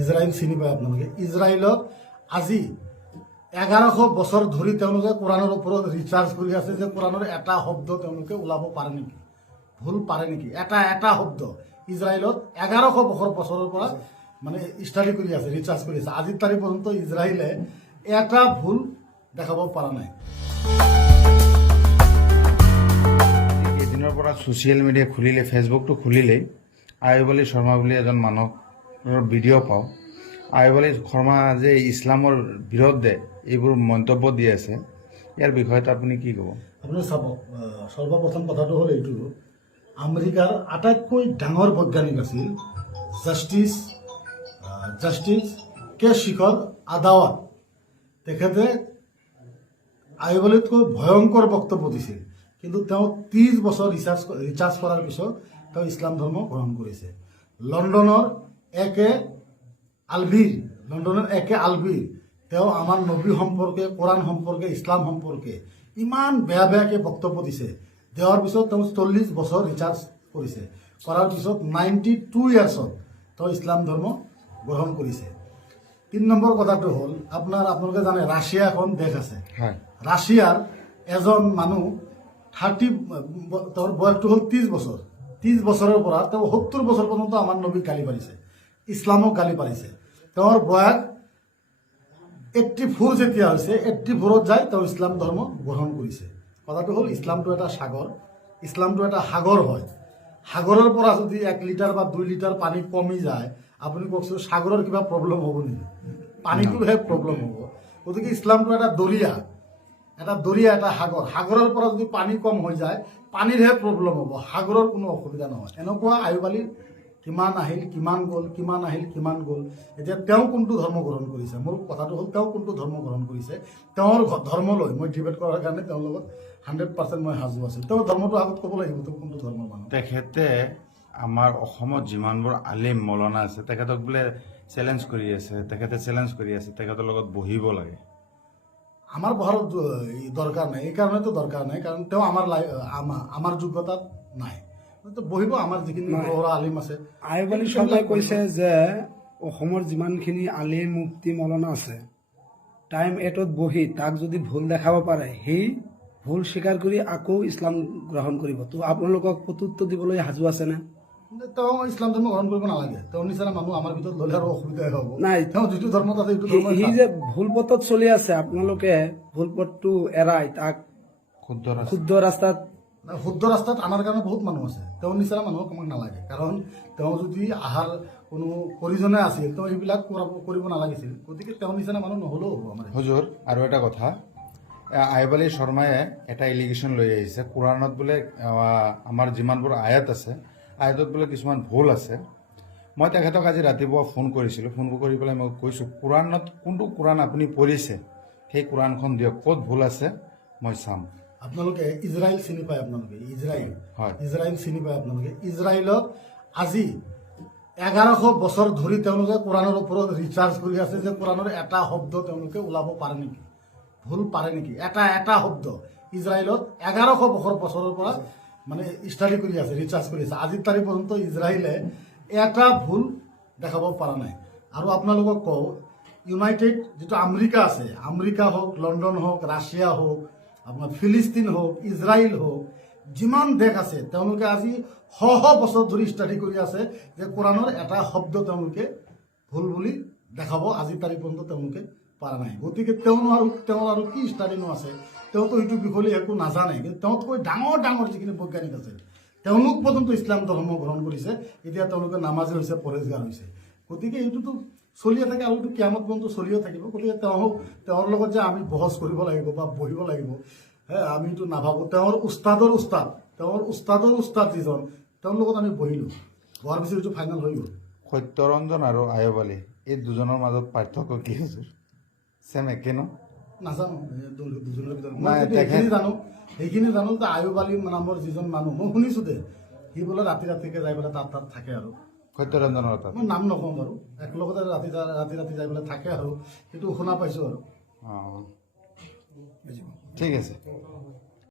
Israel চিনি পায় আপোনালোকে। ইজৰাইলত আজি 1100 বছৰ ধৰি তেওঁলোকে কোৰাণৰ ওপৰত ৰিচাৰ্জ কৰি আছে যে কোৰাণৰ এটা শব্দ তেওঁলোকে ওলাব পাৰে নেকি, ভুল পাৰে নেকি, এটা শব্দ ইজৰাইলত 1100 বছৰৰ পৰা মানে ষ্টাডি কৰি আছে, ৰিচাৰ্জ কৰি আছে। আজিৰ তাৰিখ পৰ্যন্ত ইজৰাইলে এটা ভুল দেখাব পৰা নাই। এদিনৰ পৰা ছ'চিয়েল মিডিয়া খুলিলে, ফেচবুকটো খুলিলেই আয়ুব আলী শৰ্মা বুলি এজন মানুহৰ ভিডিঅ' পাওঁ। আয়ুব আলী শৰ্মা যে ইছলামৰ বিৰুদ্ধে এইবোৰ মন্তব্য দি আছে, ইয়াৰ বিষয়ত আপুনি কি ক'ব? আপুনি চাব, সৰ্বপ্ৰথম কথাটো হ'ল এইটো, আমেৰিকাৰ আটাইতকৈ ডাঙৰ বৈজ্ঞানিক আছিল জাষ্টিছ কে শিখৰ আদাৱাত। তেখেতে আয়ুব আলীতকৈ ভয়ংকৰ বক্তব্য দিছিল, কিন্তু তেওঁ 30 বছৰ ৰিচাৰ্জ কৰাৰ পিছত তেওঁ ইছলাম ধৰ্ম গ্ৰহণ কৰিছে। লণ্ডনৰ একে আলভিৰ তেওঁ আমাৰ নবী সম্পৰ্কে, কোৰাণ সম্পৰ্কে, ইছলাম সম্পৰ্কে ইমান বেয়াকৈ বক্তব্য দিছে। দিয়াৰ পিছত তেওঁ 40 বছৰ ৰিচাৰ্জ কৰিছে, কৰাৰ পিছত 92 ইয়াৰ্ছত তেওঁ ইছলাম ধৰ্ম গ্ৰহণ কৰিছে। 3 নম্বৰ কথাটো হ'ল, আপোনালোকে জানে ৰাছিয়া এখন দেশ আছে। ৰাছিয়াৰ এজন মানুহ তেওঁৰ বয়সটো হ'ল 30 বছৰ। 30 বছৰৰ পৰা তেওঁ 70 বছৰ পৰ্যন্ত আমাৰ নবীক গালি পাৰিছে, ইছলামক গালি পাৰিছে। তেওঁৰ বয়স 84 যেতিয়া হৈছে, 84ত যাই তেওঁ ইছলাম ধৰ্ম গ্ৰহণ কৰিছে। কথাটো হ'ল, ইছলামটো এটা সাগৰ হয়। সাগৰৰ পৰা যদি 1 লিটাৰ বা 2 লিটাৰ পানী কমি যায়, আপুনি কওকচোন সাগৰৰ কিবা প্ৰব্লেম হ'ব নেকি? পানীটোৰহে প্ৰব্লেম হ'ব। গতিকে ইছলামটো এটা দৰিয়া, এটা সাগৰৰ পৰা যদি পানী কম হৈ যায়, পানীৰহে প্ৰব্লেম হ'ব, সাগৰৰ কোনো অসুবিধা নহয়। এনেকুৱা আয়ুব আলী কিমান আহিল কিমান গ'ল। এতিয়া তেওঁ কোনটো ধৰ্ম গ্ৰহণ কৰিছে? মোৰ কথাটো হ'ল, তেওঁ কোনটো ধৰ্ম গ্ৰহণ কৰিছে, তেওঁৰ ধৰ্মলৈ মই ডিবেট কৰাৰ কাৰণে তেওঁৰ লগত 100% মই সাজু আছোঁ। তেওঁৰ ধৰ্মটো আগত ক'ব লাগিব, তেওঁ কোনটো ধৰ্মৰ মানুহ। তেখেতে আমাৰ অসমত যিমানবোৰ আলিম মৌলানা আছে, তেখেতক বোলে চেলেঞ্জ কৰি আছে, তেখেতৰ লগত বহিব লাগে। আমাৰ বহাৰ দৰকাৰ নাই, এই কাৰণেতো দৰকাৰ নাই, কাৰণ তেওঁ আমাৰ যোগ্যতাত নাই। বহিব আমাৰ যিখিনি আলিম আছে। আয়ুব আলী শৰ্মাই কৈছে যে অসমৰ যিমানখিনি আলিম মুফতি মৌলানা আছে, টাইম এটত বহি তাক যদি ভুল দেখাব পাৰে, সেই ভুল স্বীকাৰ কৰি আকৌ ইছলাম গ্ৰহণ কৰিব। তো আপোনালোকক প্ৰত্যুত্তৰ দিবলৈ সাজু আছেনে? তেওঁ ইছলাম ধৰ্ম গ্ৰহণ কৰিব নালাগে। তেওঁৰ নিচিনা মানুহ আমাৰ ভিতৰত ল'লে আৰু অসুবিধাই হ'ব। নাই, তেওঁ যিটো ধৰ্মত আছে সেইটো ধৰ্ম। সি যে ভুল পথত চলি আছে, আপোনালোকে ভুল পথটো এৰাই তাক শুদ্ধ ৰাস্তাত আনাৰ কাৰণে বহুত মানুহ আছে। তেওঁৰ নিচিনা মানুহক আমাক নালাগে, কাৰণ তেওঁ যদি আহাৰ কোনো প্ৰয়োজনে আছিল, তেওঁ এইবিলাক কৰিব নালাগিছিল। গতিকে তেওঁৰ নিচিনা মানুহ নহ'লেও হ'ব আমাৰ। হুজুৰ, আৰু এটা কথা, আয়ুব আলী শৰ্মায়ে এটা এলিগেশ্যন লৈ আহিছে, কোৰাণত বোলে আমাৰ যিমানবোৰ আয়াত আছে, আয়াতত বোলে কিছুমান ভুল আছে। মই তেখেতক আজি ৰাতিপুৱা ফোন কৰিছিলোঁ, ফোন কৰি পেলাই মই কৈছোঁ, কোৰাণত কোনটো কোৰাণ আপুনি পঢ়িছে, সেই কোৰাণখন দিয়ক, ক'ত ভুল আছে মই চাম। আপোনালোকে ইজৰাইল চিনি পায়, ইজৰাইল চিনি পায় আপোনালোকে। ইজৰাইলত আজি 1100 বছৰ ধৰি তেওঁলোকে কোৰাণৰ ওপৰত ৰিচাৰ্জ কৰি আছে যে কোৰাণৰ এটা শব্দ তেওঁলোকে ওলাব পাৰে নেকি, ভুল পাৰে নেকি, এটা শব্দ ইজৰাইলত 1100 বছৰৰ পৰা মানে ষ্টাডি কৰি আছে, ৰিচাৰ্জ কৰি আছে। আজিৰ তাৰিখ পৰ্যন্ত ইজৰাইলে এটা ভুল দেখাব পৰা নাই। আৰু আপোনালোকক কওঁ, ইউনাইটেড যিটো আমেৰিকা আছে, আমেৰিকা হওক, লণ্ডন হওক, ৰাছিয়া হওক, আপোনাৰ ফিলিস্তিন হওক, ইজৰাইল হওক, যিমান দেশ আছে, তেওঁলোকে আজি শ বছৰ ধৰি ষ্টাডি কৰি আছে যে কোৰাণৰ এটা শব্দ তেওঁলোকে ভুল বুলি দেখাব। আজিৰ তাৰিখ পৰ্যন্ত তেওঁলোকে পৰা নাই। গতিকে তেওঁৰ আৰু কি ষ্টাডিনো আছে? তেওঁতো এইটো বিষয়ে একো নাজানে। কিন্তু তেওঁতকৈ ডাঙৰ যিখিনি বৈজ্ঞানিক আছে, তেওঁলোক পৰ্যন্ত ইছলাম ধৰ্ম গ্ৰহণ কৰিছে। এতিয়া তেওঁলোকে নামাজী হৈছে, পৰেজগাৰ হৈছে। গতিকে এইটোতো চলিয়ে থাকে আৰু এইটো কিয়ামত পৰ্যন্ত চলিয়ে থাকিব। গতিকে তেওঁৰ লগত যে আমি বহজ কৰিব লাগিব বা বহিব লাগিব, আমি এইটো নাভাবোঁ। তেওঁৰ উস্তাদৰ যিজন, তেওঁৰ লগত আমি বহিলোঁ, বহাৰ পিছত এইটো ফাইনেল হৈ গ'ল। সত্যৰঞ্জন আৰু আয়ুব আলী, এই দুজনৰ মাজত পাৰ্থক্য কি হৈছে? চেম একে ন? নাজানো দুজনৰ ভিতৰত। মই সেইখিনি জানো যে আয়ুব আলী নামৰ যিজন মানুহ, মই শুনিছোঁ দে, সি বোলে ৰাতিকে যাই পেলাই তাত থাকে আৰু সত্যৰঞ্জনৰ তাত। মই নাম নকওঁ বাৰু, একেলগতে ৰাতি যাই পেলাই থাকে আৰু সেইটো শুনা পাইছোঁ আৰু। ঠিক আছে।